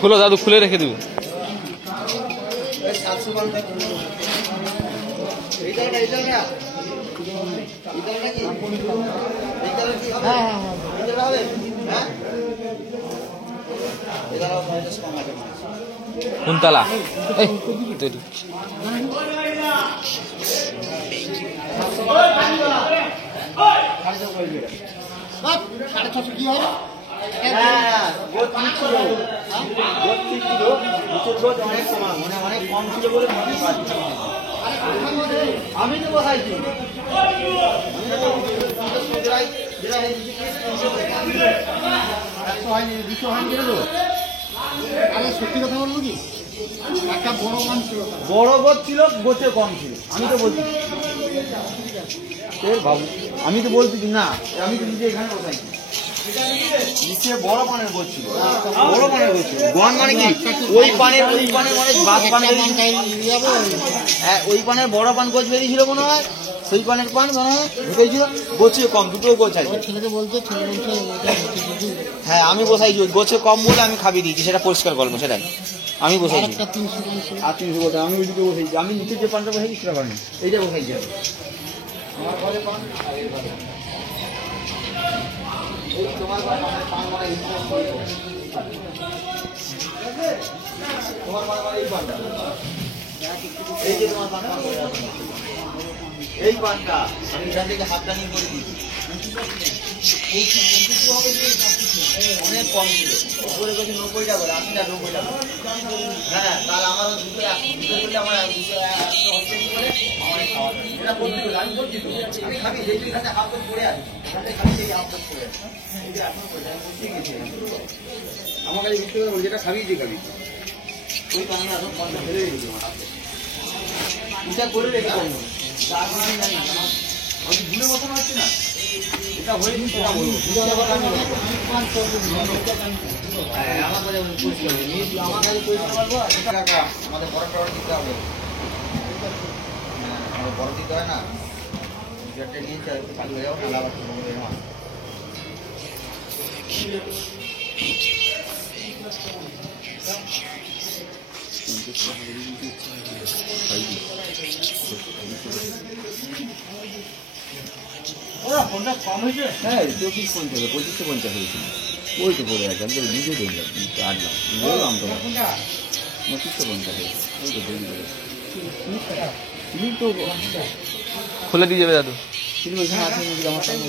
খুলো দাদু, খুলে রেখে দেবো। কোনতলা? এই তৈরি আমি তো বসাইছি সত্যি কথা বলবো কি, একটা বড় মান ছিল, বড় গোছ ছিল, গোছে কম ছিল। আমি তো বলছি বাবু, আমি তো বলছি না, আমি তো নিজে এখানে বসাইছি। নিচে বড় পানের গোছ ছিল, বড় পানের গোছ ছিল। গোয়ান মানে কি, ওই পানের মানে বাস পান, ওই পানের বড় পান গোছ বেরিয়েছিল মনে হয়, সেই পানের পান মনে হয় ঢুকেছিল, গোছে কম, দুটো গোছ আছে। ছেলেকে বলতে হ্যাঁ আমি বসাইছি, গোছে কম বলে আমি খাবি দিয়েছি, সেটা পরিষ্কার করবো, সেটাই আমি বসাইছি। আর 300 গোটা আমি ওইদিকে বসাইছি, আমি নিচে যে পানটা বসাইছি সেটা পানি, এইটা বসাইছি আমি। আমার ঘরে পান, তোমার পান মানে তোমার মানে এই পানটা, এই যে তোমার পান, এই পানটা আমি এখান থেকে হাতটা নিয়ে করে দিচ্ছি, অনেক কম ছিল, উপরে যদি 90 টাকা বলে, 80 টাকা 90 টাকা। হ্যাঁ তাহলে আমার দুটো করলে আমার অনেক খাওয়া, এটা বলতে গেলে আমি বলছি তো, আমি খাবি যেহেতু এখানে হাফ পড়ে আছে, এখানে খাবি সেই হাফ পড়ে আছে, আমার কাছে বুঝতে পারবো যেটা খাবি যে খাবি ওই পানি এখন পঞ্চাশ ফেলে রেখেছি আমার হাতে, এটা করে রেখে করবো, তার মানে জানি আমি ভুলে বসানো হচ্ছে না, এটা হয়ে কিন্তু আমার কাছে পরিষ্কার পারবো। আমাদের বড় টড় দিতে হবে, আমাদের বড় দিতে হয় না, নিয়ে চালু হয়ে যাবো না, আবার হ্যাঁ 2450 2550 হয়েছিল, ওই তো পড়ে আছে, আমি তো নিজে দেখলাম আটলাম বললাম তো 2550 হয়েছে, ওই তো দেখি তো খুলে দিয়ে যাবে দাদু। কিন্তু ওইখানে আছে আমার সামনে,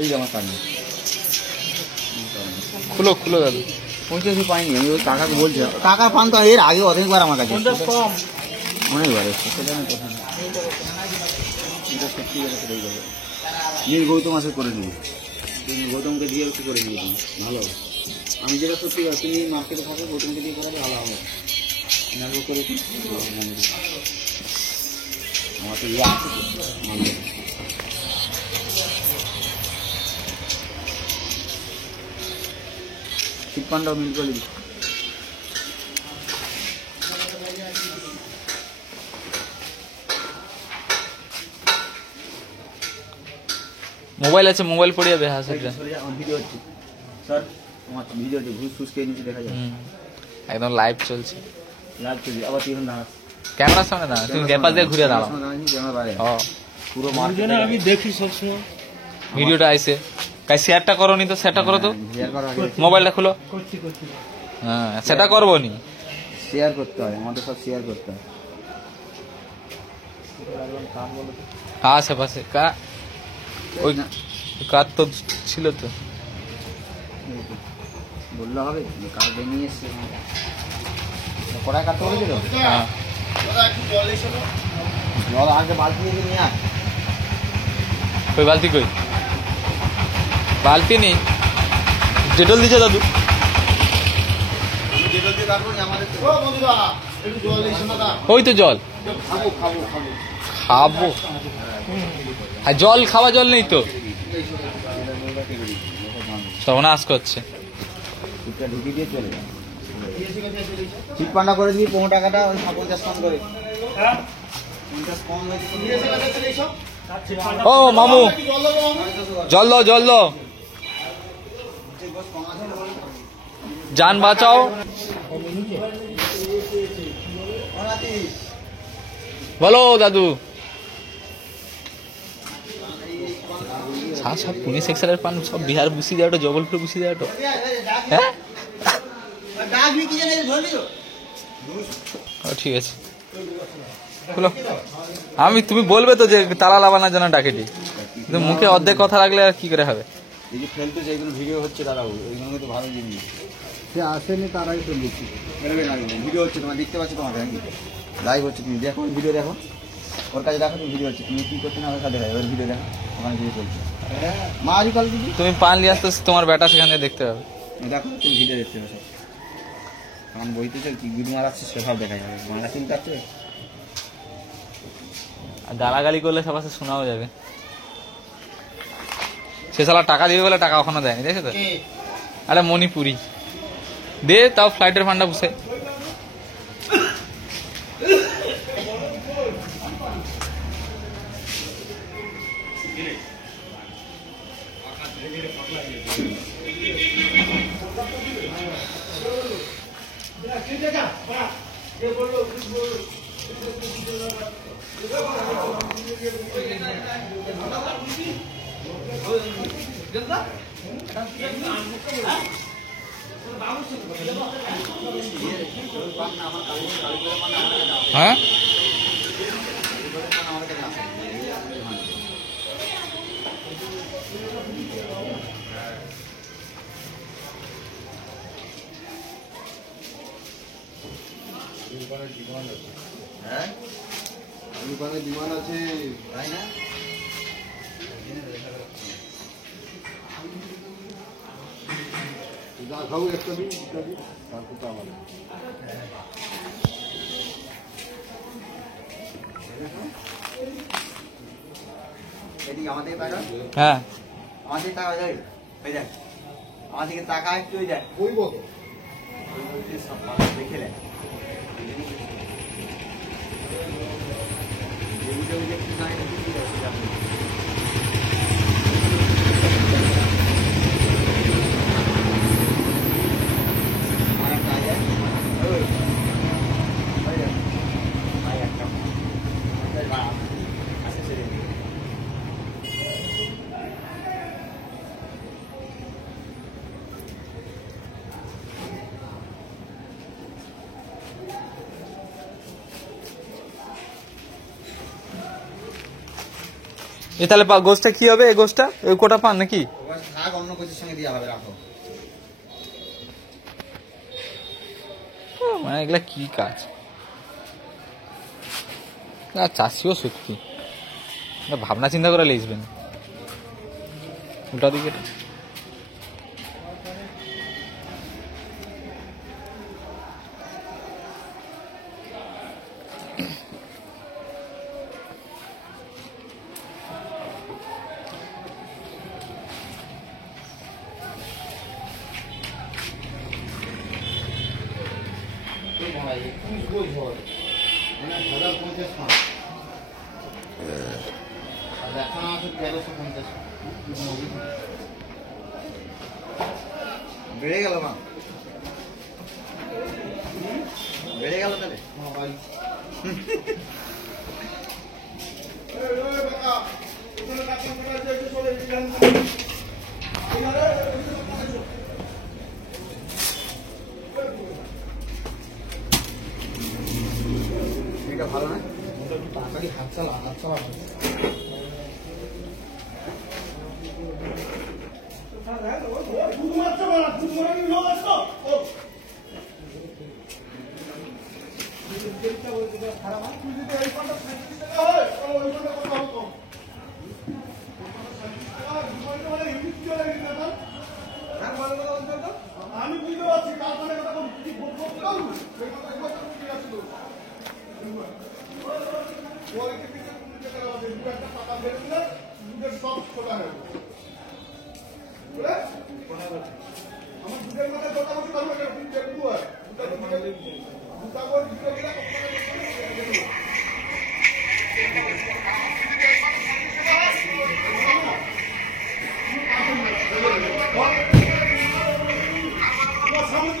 এই আমার সামনে, খুলো খুলো দাদু। 50 পাইনি আমি, ওই কাকাকে বলছি, কাকা পান তো এর আগে অনেকবার আমার কাছে অনেকবার এসছে, সেটা আমি কথা না, এটা সত্যি কথা রয়ে যাবে। নীল গৌতম মাসে করে দিবি, গৌতমকে দিয়ে একটু করে দিবি, ভালো হবে। আমি যেটা সত্যি কথা, তুমি মার্কেটে থাকো, গৌতমকে দিয়ে করালে ভালো হবে, করে আমার তো ইয়ে আছে শীত পান্ডাও মিল করে দিবি। মোবাইল আছে, মোবাইল পড়ে যাবে। হ্যাঁ সেটা ভিডিও হচ্ছে স্যার, আমার ভিডিও হচ্ছে, ঘুষ ফুস খেয়ে নিচে দেখা যায়, একদম লাইভ চলছে, লাইভ চলছে। আবার তুই এখন দাঁড়াস ক্যামেরার সামনে না, তুমি গ্যাপাস দিয়ে ঘুরে দাঁড়াও, পুরো মার্কেট আমি দেখি সবসময় ভিডিওটা আইসে। কাই শেয়ারটা করো নি তো, সেটা করো তো, মোবাইলটা খুলো। হ্যাঁ সেটা করবো নি, শেয়ার করতে হয়, আমাদের সব শেয়ার করতে হয়। আশেপাশে ওই কার তো ছিল তো, বললে হবে কার নিয়ে এসছে, কড়াই কাটতে বলেছিল। হ্যাঁ জল আগে বালতি নিয়ে আয়, কই বালতি, কই বালতি নেই, ডেটল দিছে দাদু, ওই তো জল খাবো, আর জল খাওয়া জল নেই তো, সর্বনাশ করছে। ঢুকি দিয়ে চলে যায়, চিট পান্ডা করে দিবি 15 টাকাটা, ওই 50 কম করে, 50 কম হয়েছে। ও মামু জল দাও, জল দাও। जान বাঁচাও। বলো দাদু। সব পুনে সেকশনের পান সব বিহার বুসি দেয়, জবলপুর বুসি দেয়। হ্যাঁ ঠিক আছে খুলো। আমি তুমি বলবে তো যে তালা লাগানোর জন্য ডাকেটি, কিন্তু মুখে অর্ধেক কথা রাখলে আর কি করে হবে। এই যে ফেলতে যেগুলো ভিডিও হচ্ছে দাদা, ওইগুলো তো ভালো জিনিস। সে আসেনি তার আগে তো দেখছি ভিডিও হচ্ছে, তোমার দেখতে পাচ্ছি তোমাকে লাইভ হচ্ছে, তুমি দেখো ভিডিও দেখো, ওর কাছে দেখো তুমি ভিডিও হচ্ছে, তুমি কি করছো না ওর কাছে দেখো, ওর ভিডিও দেখো ওখানে ভিডিও চলছে। মা আজ কাল দিদি তুমি পান নিয়ে আসতে তোমার বেটা সেখান থেকে দেখতে হবে। দেখো তুমি ভিডিও দেখতে হবে সব, এখন বইতে চল কি গুড মারাচ্ছে সেসব দেখা যাবে, বাংলা চিন্তা আছে। আর গালাগালি করলে সবার কাছে শোনাও যাবে। সে শালা টাকা দিবে বলে টাকা কখনো দেয়নি, দেখে তো। আরে মণিপুরি দে, তাও ফ্লাইটের ফান্ডা বসে। হ্যাঁ দোকানে ডিমান্ড আছে তাই না? যা খাবো একটা দিন তারপর তো আমার এদিকে আমাদের টাকা, হ্যাঁ আমাদের টাকা যায় হয়ে যায়, আমাদেরকে টাকা একটু হয়ে যায় ওই বলো দেখে নেয়। এ তাহলে গোষ্ঠটা কি হবে? এই গোষ্ঠটা ওই কোটা পান নাকি? থাক, অন্য কিছুর সঙ্গে দেওয়া হবে, রাখো। মানে এগুলা কি কাজ? চাষিও সত্যি ভাবনা চিন্তা করে লিখবেন উল্টা দিকে। বেড়ে গেল মা, বেড়ে গেল তাহলে। এটা ভালো না, হাত চালা হাত চালা আমি বুঝতে পারছি কারখানার কথা সব খোলা হয়ে আমার দুধের মাথায় মোটামুটি সামনে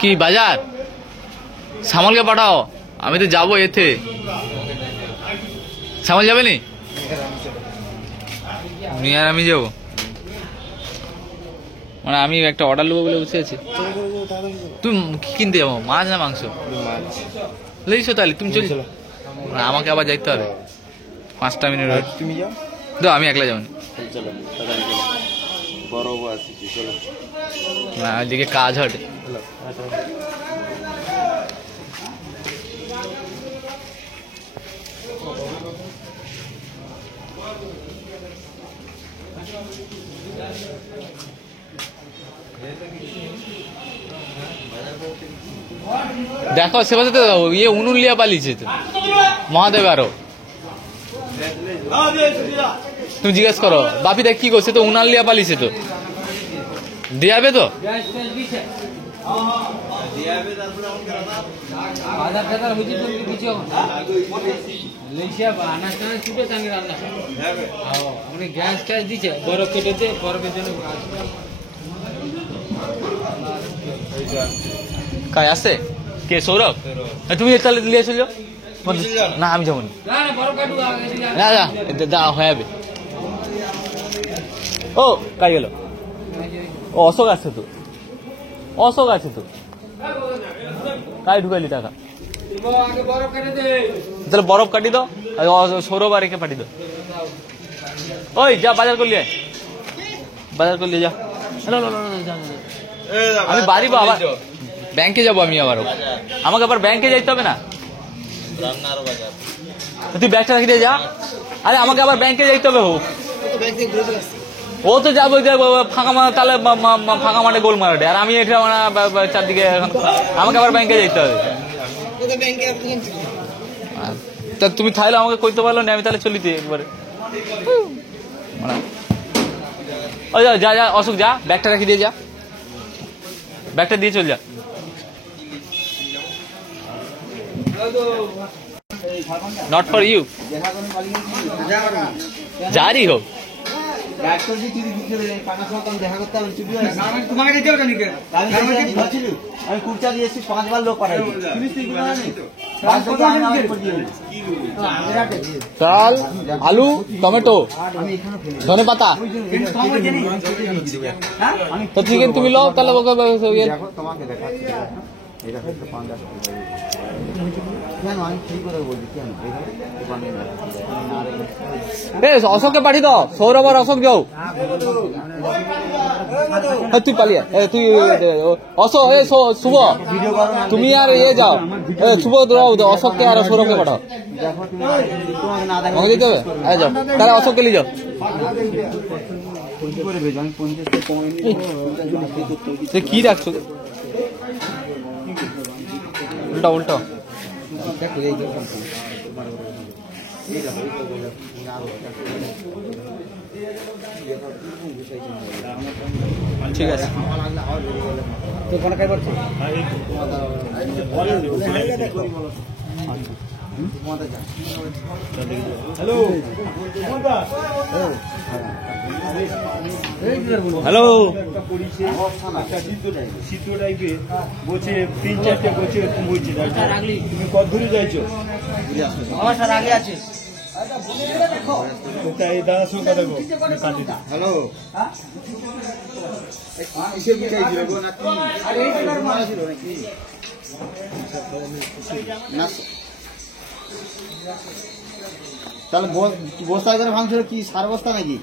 কি বাজার শ্যামলকে পাঠাও, আমি তো যাবো এতে। শ্যামল যাবে নি? আর আমি যাবো, মানে আমি একটা অর্ডার নেবো বলে বসে আছি। তুমি কি কিনতে যাবো, মাছ না মাংস? লেইছো তাহলে তুমি চল, আমাকে আবার যাইতে হবে 5টা মিনিট। তুমি যাও, আমি একলা যাবো না, ওইদিকে কাজ হটে। দেখো সে বলতে তো ইয়ে উনুলিয়া পালিয়েছে তো মহাদেব। আরো তুমি জিজ্ঞেস করো বাপি দেখ কি করছে, তো উনালিয়া পালিয়েছে তো দিয়ে যাবে তো। গ্যাস ট্যাস দিচ্ছে, বরফ কেটে দিয়ে বরফের জন্য কাজ আসছে কে? সৌরভ, তুমি তাহলে নিয়ে চল যাও। না আমি যাবো না, না হয়ে যাবে। ও কাই গেল, ও অশোক আছে তো, অশোক আছে তো, কাই ঢুকাইলি টাকা? তাহলে বরফ কাটি দাও, সৌরভ আর রেখে পাঠিয়ে দাও। ওই যা বাজার করলি, বাজার করলি যা। আমি বাড়ি আবার ব্যাংকে যাবো, আমি আবারও আমাকে আবার ব্যাংকে যাইতে হবে না? তুই ব্যাগটা রাখি দিয়ে যা। আরে আমাকে আবার ব্যাংকে যাইতে হবে, হোক ও তো যাবো ফাঁকা মাঠে, তাহলে ফাঁকা মাঠে গোল মারাটে, আর আমি এটা চারদিকে এখন আমাকে আবার ব্যাংকে যাইতে হবে। তা তুমি তাহলে আমাকে কইতে পারলো না, আমি তাহলে চলিতে একবারে। ওই যা যা অশোক যা, ব্যাগটা রাখি দিয়ে যা, ব্যাগটা দিয়ে চল যা। Not for you. जा रही हो? চাল, আলু, টমেটো, ধনে পাতা। তো ঠিক আছে তুমি লো, তাহলে কেন আমি কি করে বলছি কেন অশোককে পাঠিয়ে দাও, সৌরভ আর অশোক যাও। তুই পালিয়ে তুই অশোক শুভ তুমি আর যাও, শুভ অশোককে আর সৌরভকে পাঠাও। দেখো তুমি তোমাকে না দেখো আমাকে দিতে হবে, যাও তাহলে অশোককে নিয়ে যাও। কি করে ভেজো আমি 50 টাকা কমাই নিই। কি রাখছো উল্টা উল্টা? দেখো এই ঠিক আছে। তো কোন কাজ করছো? হ্যালো হ্যালো শীত টাইপের বলছে 3-4টে বলছে এরকম বলছে তুমি কত দূরে যাইছো? আমার স্যার আগে আছে। তাই দাদার সঙ্গে কথা বল। হ্যালো তাহলে বস্তা করে ভাঙছিল কি সার বস্তা নাকি?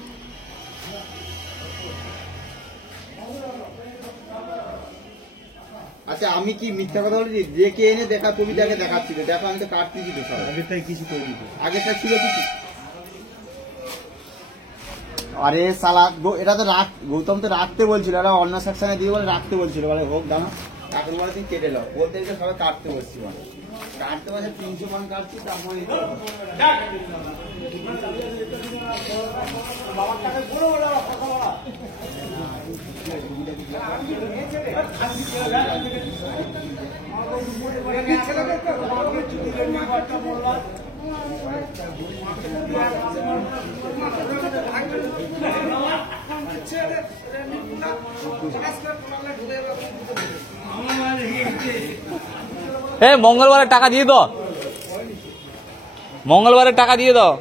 আচ্ছা আমি কি মিথ্যা কথা বলেছি? দেখে এনে দেখা তুমি তাকে দেখাচ্ছি, দেখো আমি তো কাটতেছি তো সব আগের তাই কিছু করে দিত। আগেরটা ছিল কিছু। আরে সালা এটা তো গৌতম তো রাখতে বলছিল, এটা অন্য সেকশনে দিয়ে বলে রাখতে বলছিল, বলে হোক দানা এখন বলে তুই কেটে নাও, বলতে গেলে সবাই কাটতে বসছি, মানে কাটতে বসে 300 মান কাটছি তারপরে মঙ্গলবারের টাকা দিয়ে দাও, মঙ্গলবারের টাকা দিয়ে দাও।